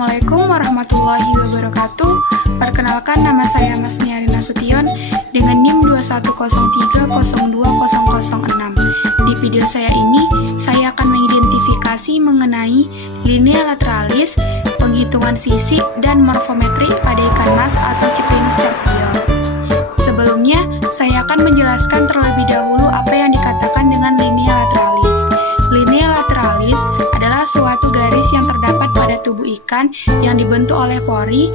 Assalamualaikum warahmatullahi wabarakatuh. Perkenalkan, nama saya Mas Niari Nasution dengan NIM 2103020006. Di video saya ini, saya akan mengidentifikasi mengenai linea lateralis, penghitungan sisi, dan morfometri pada ikan mas atau Cyprinus carpion. Sebelumnya, saya akan menjelaskan terlebih dahulu apa yang dikatakan dengan linea lateralis. Linea lateralis adalah suatu garis yang terdapat pada tubuh ikan yang dibentuk oleh pori.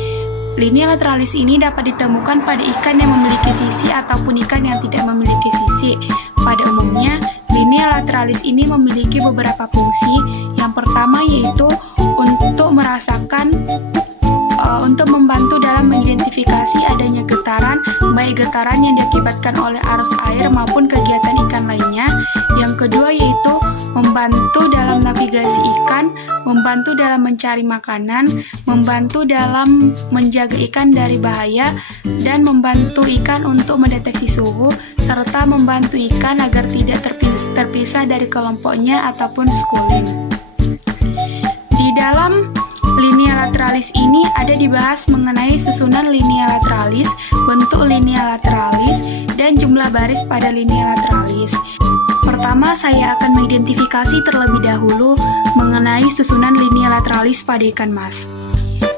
Linea lateralis ini dapat ditemukan pada ikan yang memiliki sisi ataupun ikan yang tidak memiliki sisi. Pada umumnya, linea lateralis ini memiliki beberapa fungsi. Yang pertama yaitu untuk membantu dalam mengidentifikasi adanya getaran, baik getaran yang diakibatkan oleh arus air maupun kegiatan ikan lainnya. Yang kedua yaitu membantu dalam navigasi ikan, membantu dalam mencari makanan, membantu dalam menjaga ikan dari bahaya, dan membantu ikan untuk mendeteksi suhu, serta membantu ikan agar tidak terpisah dari kelompoknya ataupun schooling. Di dalam linea lateralis ini ada dibahas mengenai susunan linea lateralis, bentuk linea lateralis, dan jumlah baris pada linea lateralis. Pertama, saya akan mengidentifikasi terlebih dahulu mengenai susunan linea lateralis pada ikan mas.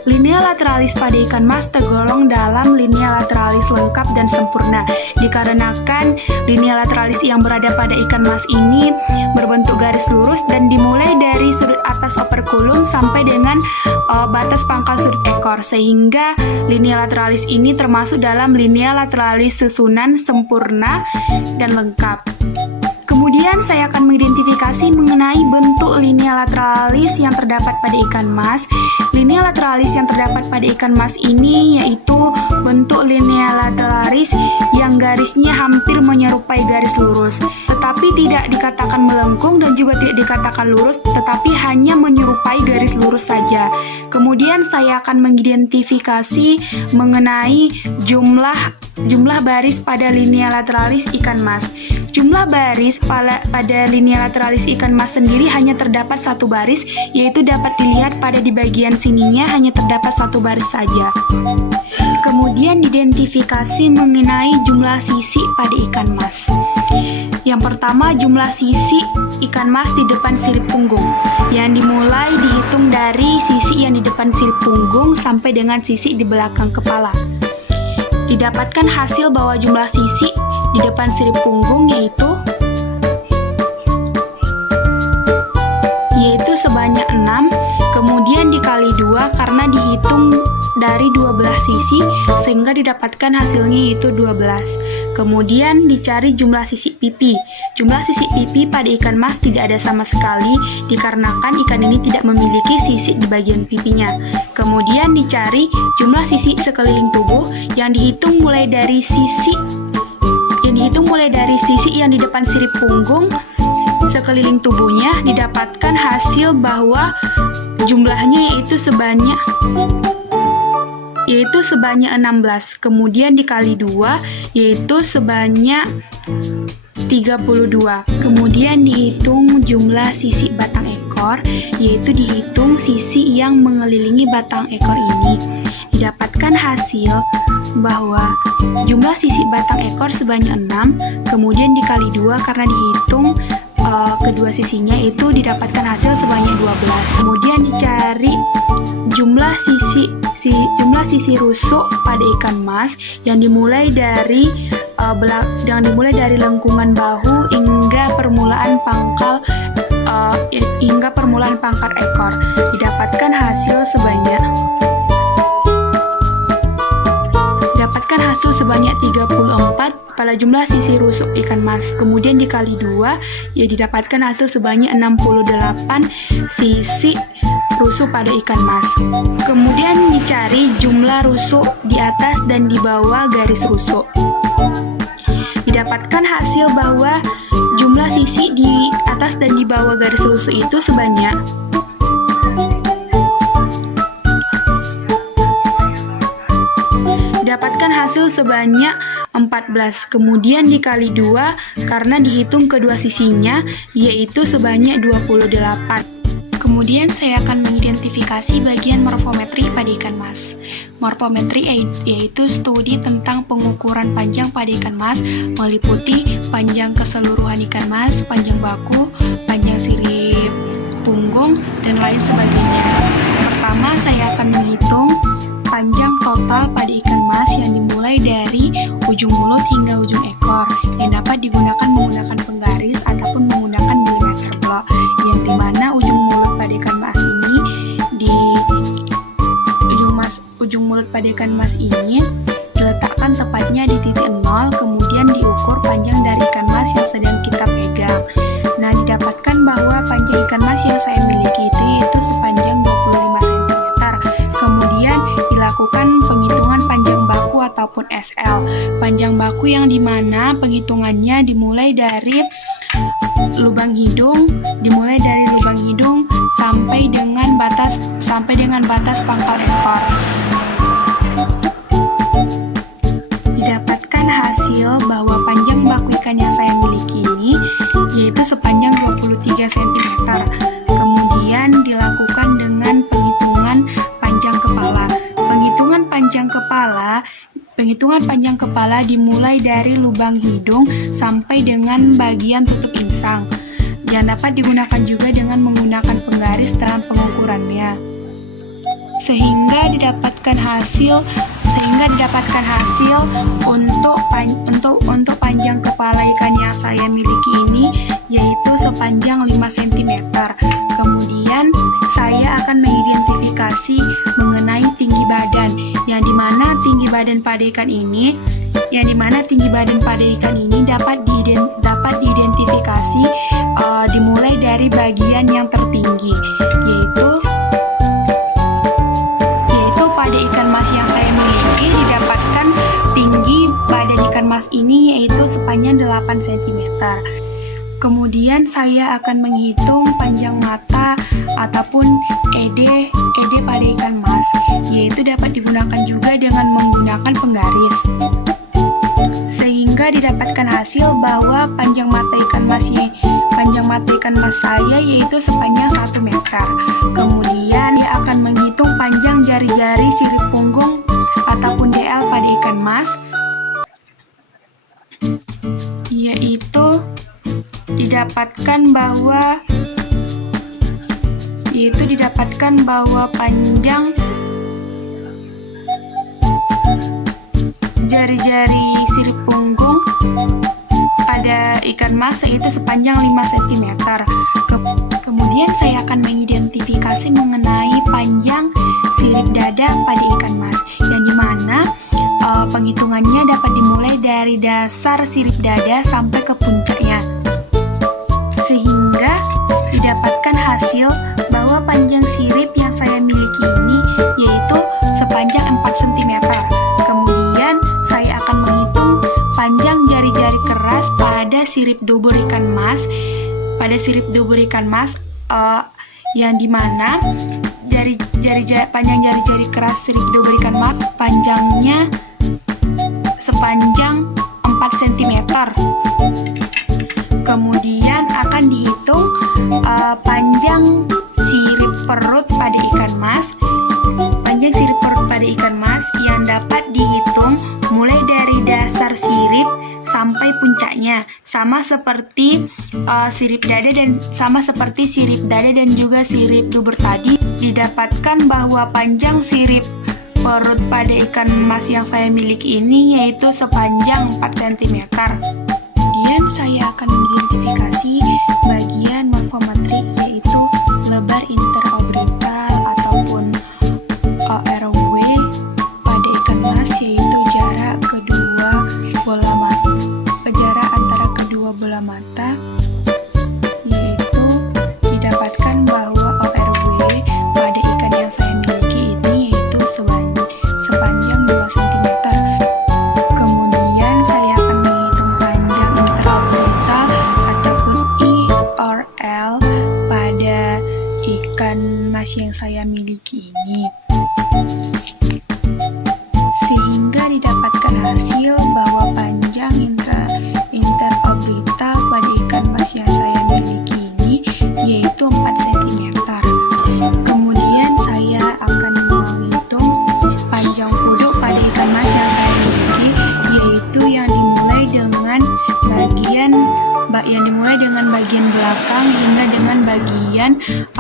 Linea lateralis pada ikan mas tergolong dalam linea lateralis lengkap dan sempurna, dikarenakan linea lateralis yang berada pada ikan mas ini berbentuk garis lurus dan dimulai dari sudut atas operculum sampai dengan batas pangkal sudut ekor, sehingga linea lateralis ini termasuk dalam linea lateralis susunan sempurna dan lengkap. Kemudian saya akan mengidentifikasi mengenai bentuk linea lateralis yang terdapat pada ikan mas. Linea lateralis yang terdapat pada ikan mas ini yaitu bentuk linea lateralis yang garisnya hampir menyerupai garis lurus, tetapi tidak dikatakan melengkung dan juga tidak dikatakan lurus, tetapi hanya menyerupai garis lurus saja. Kemudian saya akan mengidentifikasi mengenai jumlah baris pada linea lateralis ikan mas. Jumlah baris pada linea lateralis ikan mas sendiri hanya terdapat satu baris, yaitu dapat dilihat pada di bagian sininya hanya terdapat satu baris saja. Kemudian identifikasi mengenai jumlah sisi pada ikan mas. Yang pertama, jumlah sisi ikan mas di depan sirip punggung, yang dimulai dihitung dari sisi yang di depan sirip punggung sampai dengan sisi di belakang kepala. Didapatkan hasil bahwa jumlah sisi di depan sirip punggung yaitu sebanyak 6, kemudian dikali 2 karena dihitung dari 12 sisi sehingga didapatkan hasilnya yaitu 12. Kemudian dicari jumlah sisi pipi. Jumlah sisi pipi pada ikan mas tidak ada sama sekali dikarenakan ikan ini tidak memiliki sisi di bagian pipinya. Kemudian dicari jumlah sisi sekeliling tubuh yang dihitung mulai dari sisi yang di depan sirip punggung sekeliling tubuhnya. Didapatkan hasil bahwa jumlahnya yaitu sebanyak 16, kemudian dikali 2 yaitu sebanyak 32. Kemudian dihitung jumlah sisi batang ekor, yaitu dihitung sisi yang mengelilingi batang ekor ini. Didapatkan hasil bahwa jumlah sisi batang ekor sebanyak 6, kemudian dikali 2 karena dihitung kedua sisinya itu didapatkan hasil sebanyak 12. Kemudian dicari jumlah sisi rusuk pada ikan mas yang dimulai dari lengkungan bahu hingga permulaan pangkal ekor. Didapatkan hasil sebanyak 34 pada jumlah sisi rusuk ikan mas. Kemudian dikali 2 ya didapatkan hasil sebanyak 68 sisi rusuk pada ikan mas. Kemudian dicari jumlah rusuk di atas dan di bawah garis rusuk. Didapatkan hasil bahwa jumlah sisi di atas dan di bawah garis rusuk itu sebanyak dapatkan hasil sebanyak 14, kemudian dikali 2 karena dihitung kedua sisinya yaitu sebanyak 28. Kemudian saya akan mengidentifikasi bagian morfometri pada ikan mas. Morfometri yaitu studi tentang pengukuran panjang pada ikan mas, meliputi panjang keseluruhan ikan mas, panjang baku, panjang sirip punggung, dan lain sebagainya. Pertama, saya akan menghitung panjang total pada ikan mas yang dimulai dari ujung mulut hingga ujung ekor, yang dapat digunakan menggunakan penggaris ataupun menggunakan milimeter block, yang dimana ujung mulut pada ikan mas ini diletakkan tepatnya di titik 0, kemudian diukur panjang dari ikan mas yang sedang kita pegang. Nah, didapatkan bahwa panjang ikan mas yang saya miliki itu sepanjang 25 cm. Kemudian dilakukan penghitungan panjang baku ataupun SL. Panjang baku yang dimana penghitungannya dimulai dari lubang hidung sampai dengan batas pangkal ekor. Didapatkan hasil bahwa panjang baku ikan yang saya miliki ini yaitu sepanjang 23 cm. Kemudian dilakukan dengan penghitungan panjang kepala. Penghitungan panjang kepala dimulai dari lubang hidung sampai dengan bagian tutup insang, yang dapat digunakan juga dengan menggunakan penggaris dalam pengukurannya. Sehingga didapatkan hasil untuk panjang kepala ikan yang saya miliki ini yaitu sepanjang 5 cm. Kemudian saya akan mengidentifikasi mengenai tinggi badan, yang dimana tinggi badan pada ikan ini dapat diidentifikasi dimulai dari bagian yang tertinggi, yaitu pada ikan mas yang saya miliki didapatkan tinggi badan ikan mas ini yaitu sepanjang 8 cm. Kemudian saya akan menghitung panjang mata ataupun ED pada ikan mas, yaitu dapat digunakan juga dengan menggunakan penggaris. Sehingga didapatkan hasil bahwa panjang mata ikan mas saya yaitu sepanjang 1 meter. Kemudian dia akan menghitung panjang jari-jari sirip punggung ataupun DL pada ikan mas, yaitu didapatkan bahwa panjang jari-jari sirip punggung pada ikan mas yaitu sepanjang 5 cm. Kemudian saya akan mengidentifikasi mengenai panjang sirip dada pada ikan mas, yang dimana penghitungannya dapat dimulai dari dasar sirip dada sampai ke puncaknya. Sehingga didapatkan hasil bahwa panjang sirip yang saya miliki ini yaitu sepanjang 4 cm. Kemudian saya akan menghitung panjang jari-jari keras pada sirip dubur ikan mas, yang dimana panjang jari-jari keras sirip dubur ikan mas panjangnya sepanjang 4 cm. Kemudian akan dihitung panjang sirip perut pada ikan mas. Panjang sirip perut pada ikan mas yang dapat dihitung mulai dari dasar sirip sampai puncaknya, sama seperti sirip dada dan juga sirip dubur tadi. Didapatkan bahwa panjang sirip perut pada ikan mas yang saya miliki ini yaitu sepanjang 4 cm. Kemudian saya akan mengidentifikasi bagian morfometri yaitu lebar interorbital ataupun ORW pada ikan mas, yaitu jarak antara kedua bola mata, yaitu didapatkan bahwa ORW pada ikan yang saya miliki ini yaitu sepanjang 2 cm. Kemudian saya akan menghitung panjang interorbital ataupun IRL pada ikan mas yang saya miliki ini, sehingga didapatkan hasil bahwa panjang interorbital pada ikan mas yang saya miliki ini yaitu 4 cm.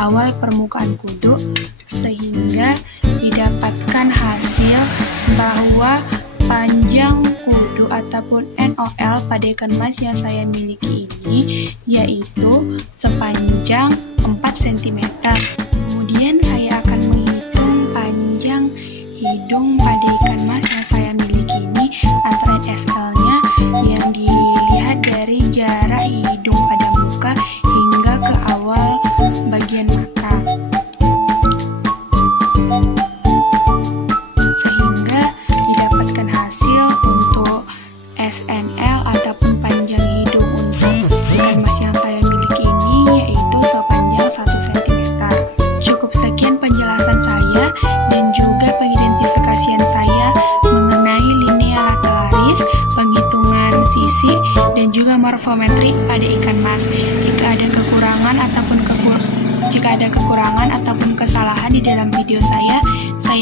awal permukaan kudu, sehingga didapatkan hasil bahwa panjang kudu ataupun NOL pada ikan mas yang saya miliki ini yaitu sepanjang 4 cm. Kemudian saya akan menghitung panjang hidung pada ikan mas yang saya miliki ini antara SL-nya yang dilihat dari jarak hidung pada muka hingga ke awal bagian mata. Sehingga didapatkan hasil untuk SNL ataupun panjang hidung untuk ikan mas yang saya miliki ini yaitu sepanjang 1 cm. Cukup sekian penjelasan saya dan juga pengidentifikasian saya mengenai linea lateralaris, penghitungan sisi, dan juga morfometri pada ikan mas. Jika ada kekurangan ataupun kesalahan di dalam video saya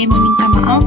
meminta maaf.